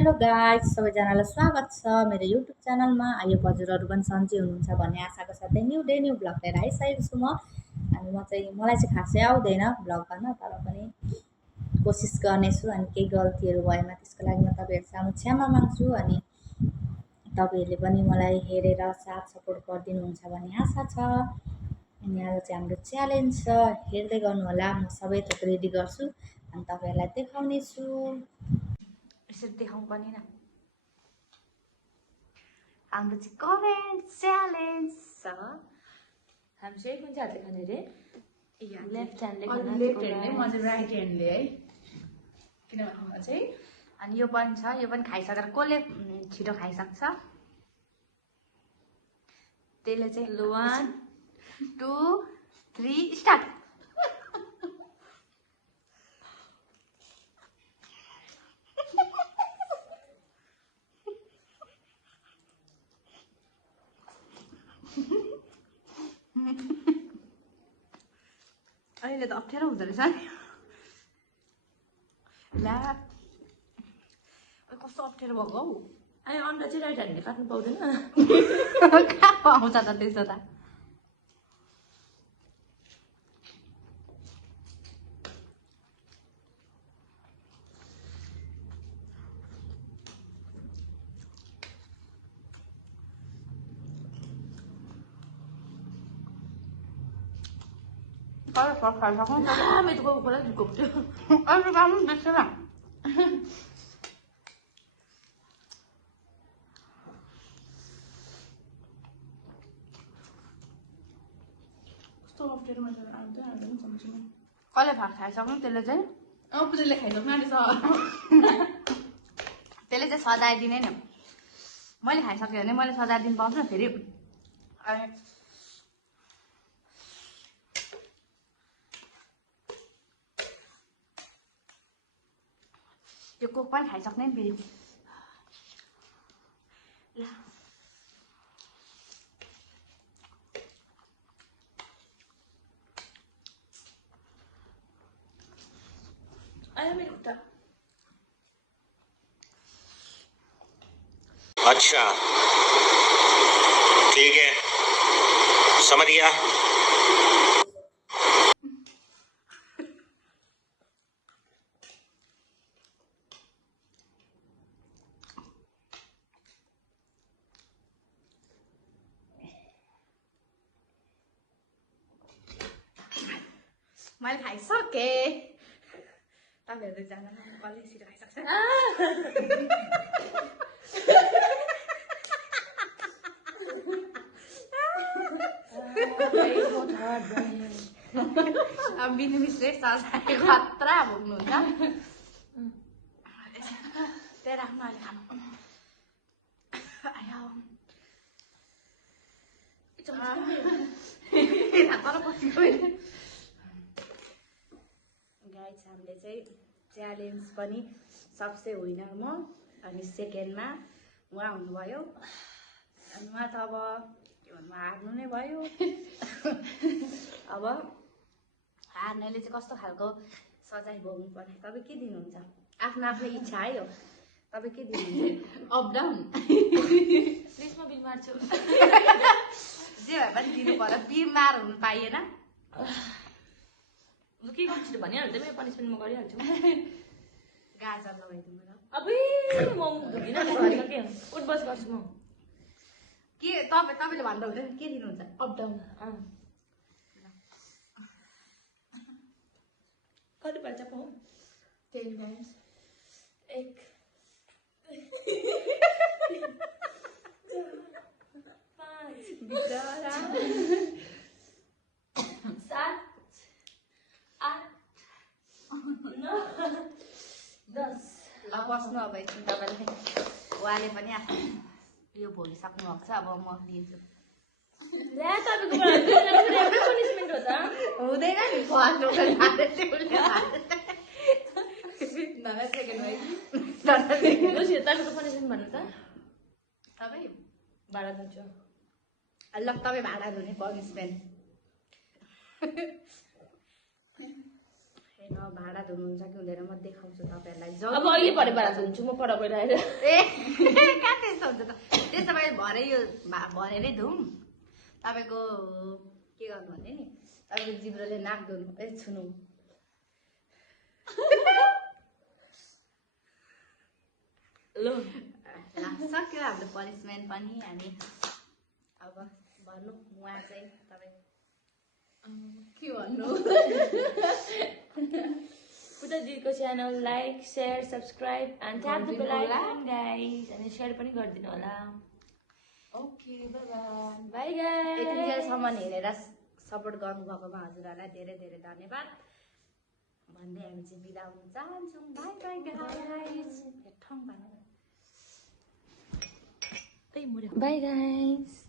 Hello guys, सबैजनालाई स्वागत छ मेरो युट्युब च्यानलमा। यो हजुरहरू पनि सन्चै हुनुहुन्छ भन्ने आशाको साथै न्यू डे न्यू भ्लग लिएर आइसकेको छु म। अनि मलाई चाहिँ खासै आउँदैन भ्लग गर्न, तर पनि कोसिस गर्नेछु। अनि केही गल्तीहरू भएमा त्यसको लागि म तपाईँहरू सामु क्षमा माग्छु। अनि तपाईँहरूले पनि मलाई हेरेर साथ सपोर्ट गरिदिनुहुन्छ भन्ने आशा छ। अनि आज चाहिँ हाम्रो च्यालेन्ज छ, हेर्दै गर्नुहोला। म सबै थोक रेडी गर्छु अनि तपाईँहरूलाई देखाउने छु। यसरी देखाउँ पनि न। हाम्रो चाहिँ कमेन्ट च्यालेन्ज छ। हामी चाहिँ कुन चाहिँ हातले खाने रे? लेफ्ट ह्यान्डले लेफ्ट ह्यान्डले, म चाहिँ राइट ह्यान्डले है। किनभने म चाहिँ अनि यो पनि छ, यो पनि खाइसकेर कसले छिटो खाइसक्छ त्यसले चाहिँ 1 2 3 स्टार्ट। अहिले त अप्ठ्यारो हुँदो रहेछ नि। ला कस्तो अप्ठ्यारो भएको हौ। अनि अन्डा चाहिँ राइट ह्यान्डले काट्नु पाउँदैन? कहाँ पाउँछ त त्यसो त। मेरो त खोला झुक्को अरू काम पनि देख्छ न। कस्तो अप्ठ्यारो मान्छे आउँदैन समझमा। कसले भात खाइसक्नु त्यसले चाहिँ पूजाले खाइसक्नु आँटेछ। त्यसले चाहिँ सजाय दिने नि। मैले खाइसकेँ भने मैले सजाय दिन पाउँछु फेरि। अनि यो कोक पनि खाइसक्ने नि फेरि। ल आयो मेरो खुट्टा। अच्छा ठीक है, समझ गया। मैले खाइसकेँ। तपाईँहरू जाँदैन कसले छिटो खाइसक्छ। अब बिनु मिसले सजाय खतरा भोग्नुहुन्छ। त्यही राख्नु अहिले खानु। आयो तर पछि गाइस, हामीले चाहिँ च्यालेन्ज पनि सबसे होइन म, अनि सेकेन्डमा उहाँ हुनुभयो। अनि उहाँ त अब के भन्नु, हार्नु नै भयो। अब हार्नेले चाहिँ कस्तो खालको सजाय भोग्नु पर्ने, तपाईँ के दिनुहुन्छ? आफ्नो आफ्नो इच्छा है हो। तपाईँ के दिनुहुन्छ? Up down. प्लिज म बिमार छु। जे भए पनि दिनु पर्यो, बिमार हुनु पाइएन। म के गर्छु भनिहाल्छु, मेरो पनिसमेन्ट म गरिहाल्छु। गाजर लगाइदिनु र। अबै म हुँदिनँ, म गरिसकेँ। उठबस गर्छु म। के तपाईँले भन्दा हुँदैन, के दिनुहुन्छ? Up down. कति पाल्छ पाउँ? 10 गाइस। 1 5 बिचरा 7 8 9 10। ल बस्नु अब एकछिन। तपाईँले उहाँले पनि आफ्नो यो भोगिसक्नु भएको छ। अब म दिन्छु। ल्या तपाईँको एउटै पनिसमेन्ट हो त? हुँदैन नि, फर्स्ट तपाईँको पनिसमेन्ट भन्नु त? तपाईँ भाडा दिन्छु। ल तपाईँ भाडा धुने पनिसमेन्ट। छैन भाडा धुनुहुन्छ कि हुँदैन म देखाउँछु तपाईँहरूलाई अब अहिले भरे भाडा धुन्छु म पर गएर आएर ए कहाँ त्यस्तो हुन्छ त त्यसो भए भरे यो भरेरै धुम तपाईँको के गर्नु भने नि तपाईँको जिब्रोले नाक धुनु छुनु ल सक्यो हाम्रो पनिसमेन्ट पनि हामी अब भन्नु उहाँ चाहिँ तपाईँ के भन्नु पुता दिदीको channel like share subscribe and tap the bell icon guys अनि सेयर पनि गरिदिनु होला okay bye bye bye guys यतिन्जेलसम्म हेरेर सपोर्ट गर्नुभएकोमा हजुरहरूलाई धेरै धेरै धन्यवाद भन्दै हामी चाहिँ बिदा हुन चाहन्छौँ बाई बाई गाइस ठङ भन बाइ गाइस